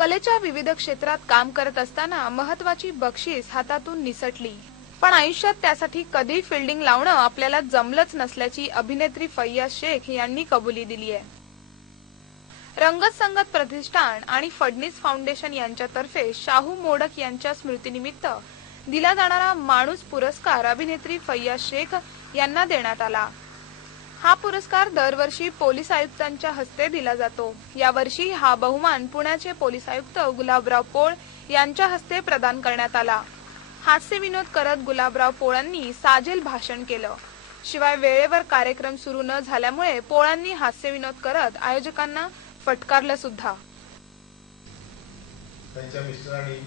कलेच्या विविध क्षेत्रात काम करत असताना महत्वाची बक्षीस हातातून निसटली. पण आयुष्यात त्यासाठी कधी फिल्डिंग लावणं आपल्याला जमलंच नसल्याची अभिनेत्री फैया शेख यांनी कबुली दिली आहे. रंगत संगत प्रतिष्ठान आणि फडणीस फाउंडेशन यांच्यातर्फे शाहू मोडक यांच्या स्मृतीनिमित्त दिला जाणारा माणूस पुरस्कार अभिनेत्री फैया शेख यांना देण्यात आला. हा पुरस्कार दरवर्षी पोलीस आयुक्तांच्या हस्ते दिला जातो. यावर्षी हा बहुमान पुण्याचे पोलीस आयुक्त गुलाबराव पोळ यांच्या हस्ते प्रदान करण्यात आला. हास्य विनोद करत गुलाबराव पोळांनी साजेल भाषण केलं. शिवाय वेळेवर कार्यक्रम सुरू न झाल्यामुळे पोळांनी हास्य विनोद करत आयोजकांना फटकारलं सुद्धा. त्यांच्या मिस्टरांनी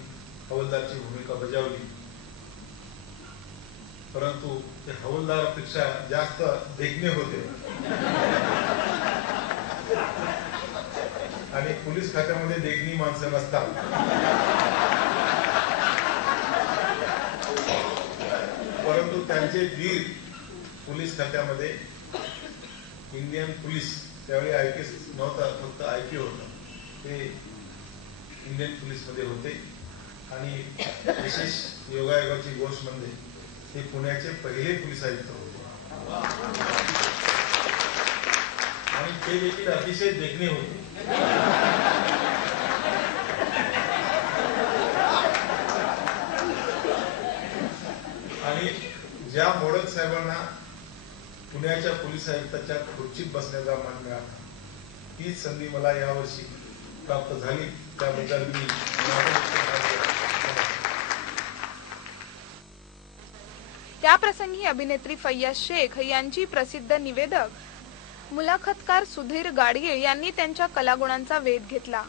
हवालदारची भूमिका बजावली. परंतु ते हवलदारापेक्षा जास्त देखणे होते. आणि पोलीस खात्यामध्ये देखणी माणसं नसतात. परंतु त्यांचे दीर पोलीस खात्यामध्ये इंडियन पोलीस त्यावेळी आय पी एस नव्हता फक्त आय पी होतं. ते इंडियन पोलीसमध्ये होते. आणि विशेष योगायोगाची गोष्ट म्हणजे ते पुण्याचे पहिले पोलीस आयुक्त होते. आणि ते देखील अतिशय देखणे होते. आणि ज्या मोडक साहेबांना पुण्याच्या पोलीस आयुक्ताच्या खुर्चीत बसण्याचा मान मिळाला ही संधी मला यावर्षी प्राप्त झाली. त्याबद्दल मी याप्रसंगी अभिनेत्री फैयाज शेख यांची प्रसिद्ध निवेदक मुलाखतकार सुधीर गाडगे यांनी त्यांच्या कलागुणांचा वेध घेतला.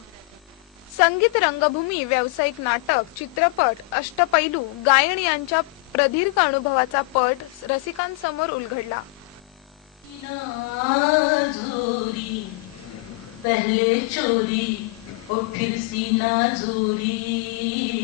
संगीत रंगभूमी व्यावसायिक नाटक चित्रपट अष्टपैलू गायन यांच्या प्रदीर्घ अनुभवाचा पट रसिकांसमोर उलगडला. पहले चोरी और फिर सीना जोरी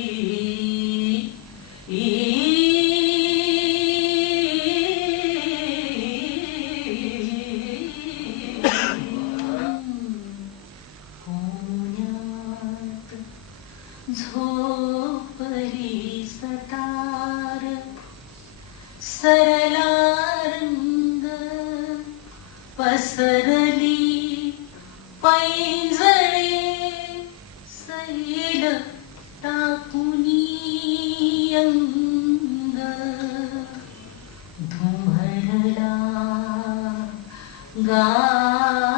झोपली सतार सरला रंग पसरली पैंजळे सैल टाकुनी अंग धुमरला गालीच्या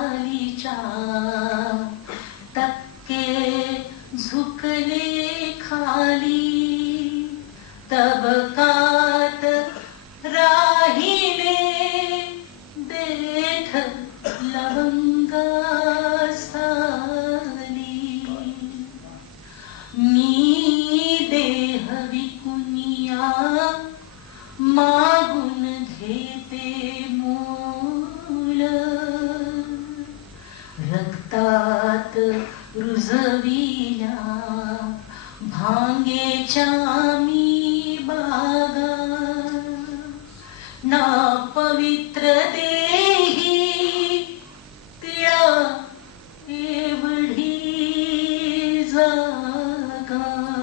मागून घेते मूल. रक्तात रुजविला भांगेच्या मी बागा. ना पवित्र देही तिळा एवढी जागा.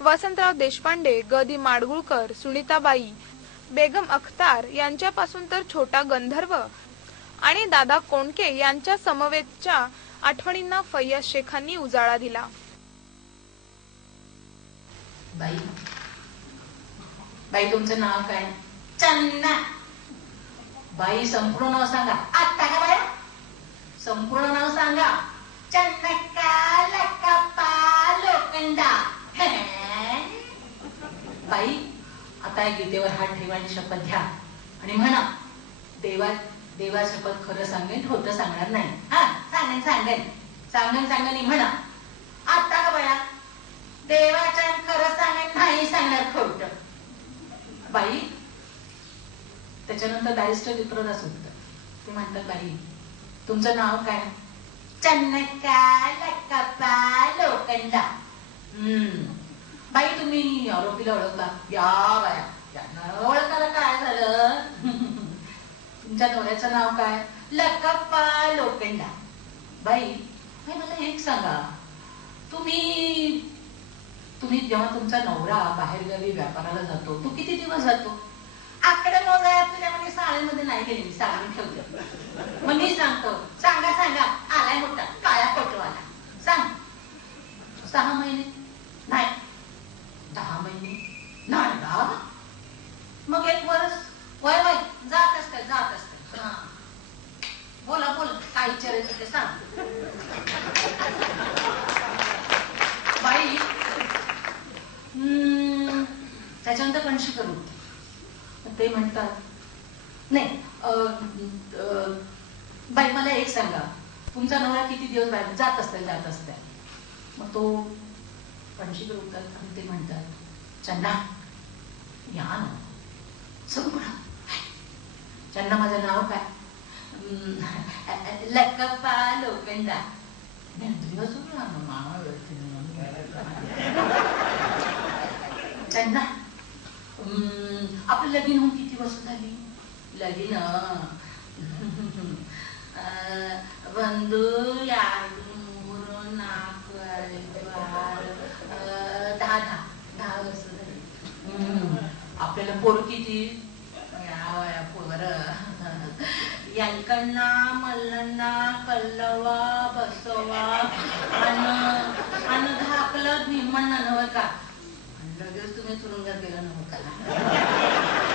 वसंतराव देशपांडे गदी माडगुळकर सुनीताबाई बेगम अख्तार यांच्यापासून तर छोटा गंधर्व आणि दादा कोंडके यांच्या समवेतच्या आठवणींना फैयाज शेखांनी उजाळा दिला. बाई. बाई तुमचं नाव काय? चन्ना. बाई संपूर्ण नाव सांगा. आता का बाया? संपूर्ण नाव सांगा. चन्नक्का लका पा बाई आता या गीतेवर हात ठेवा आणि शपथ घ्या. आणि म्हणा देवा देवा शपथ खरं सांगेन खोटं सांगणार नाही. हा सांगेन सांगेन. सांगेन सांगेन म्हणा आता का देवाच्या खरं सांगेन नाही सांगणार खोट. बाई त्याच्यानंतर बॅरिस्टर विप्रदास होत ते म्हणतात बाई तुमचं नाव काय? चन्नका लक्कप्पा लोखंडा. हम्म. बाई तुम्ही आरोपीला ओळखता? या बाया. त्यांना ओळखायला काय झालं? तुमच्या नवऱ्याचं नाव काय? लकप्पा लोखंडा. बाई बाई मला एक सांगा. तुम्ही तुम्ही जेव्हा तुमचा नवरा बाहेरगावी व्यापाराला जातो तो किती दिवस जातो? आकडे मग तुझ्या म्हणजे शाळेमध्ये नाही गेली मी सांगून ठेवते. मग मी सांगतो. सांगा सांगा आलाय मोठा काळ्या फोटोवाला सांग सहा महिने नाही दहा महिने नाही दहा मग एक वर्ष वय वय जात असते जात असते हा बोला बोला काय ते सांग बाई हम्म, त्याच्यानंतर कंशी करू ते म्हणतात नाही बाई मला एक सांगा तुमचा नवरा किती दिवस बाहेर जात असतात जात असते मग तो कंशी करू आणि ते म्हणतात चंदा या ना सगळं चंदा माझं नाव काय लक्कप्पा लोखंडा तुझं सगळं नाव चंदा हम्म, आपलं लगीन होऊन किती वर्ष झाली लगीन अं, बंधू याडूर नाक अं, दहा दहा दहा वर्ष झाली हम्म, आपल्याला पोर किती या वया पोर यांकण्णा मल्लण्णा कल्लवा आणि अन अन धाकलं भीमण्णा नव्हे का? आणि लगेच तुम्ही तुरुंगात गेला नव्हता